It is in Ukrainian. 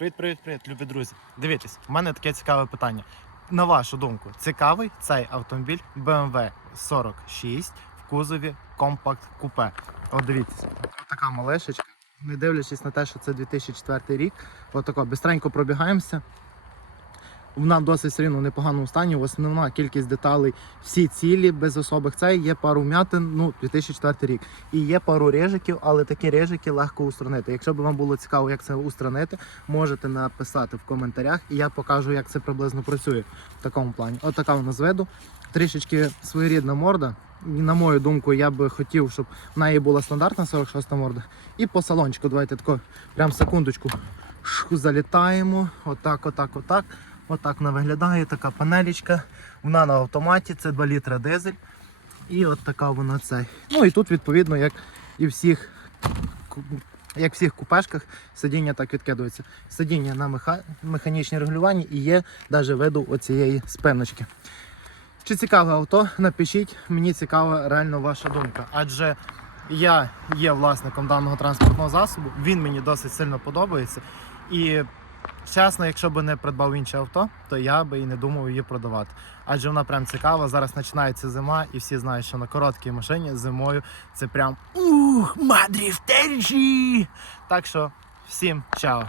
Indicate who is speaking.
Speaker 1: Привіт, привіт, привіт, любі друзі. Дивіться, в мене таке цікаве питання. На вашу думку, цікавий цей автомобіль BMW 46 в кузові компакт купе. От дивіться, така малешечка. Не дивлячись на те, що це 2004 рік, отако, бистренько пробігаємося. Вона досить все рівно в непоганому стані. Основна кількість деталей всі цілі, без особих. Це є пару вмятин, ну 2004 рік. І є пару режиків, але такі режики легко устранити. Якщо б вам було цікаво, як це устранити, можете написати в коментарях, і я покажу, як це приблизно працює в такому плані. От така вона з виду. Трішечки своєрідна морда. І, на мою думку, я би хотів, щоб в неї була стандартна 46 морда. І по салончику, давайте тако, прям секундочку. Залітаємо. Отак, отак, отак. Отак вона виглядає, така панелічка. Вона на автоматі, це 2 літра дизель. І от така вона цей. Ну і тут, відповідно, як і всіх, як в всіх купешках, сидіння так відкидується. Сидіння на меха... механічній регулюванні і є навіть виду оцієї спиночки. Чи цікаве авто? Напишіть, мені цікава реально ваша думка. Адже я є власником даного транспортного засобу, він мені досить сильно подобається. І чесно, якщо б не придбав інше авто, то я би і не думав її продавати. Адже вона прям цікава. Зараз починається зима, і всі знають, що на короткій машині зимою це прям ух, мадріфтерші! Так що всім чао!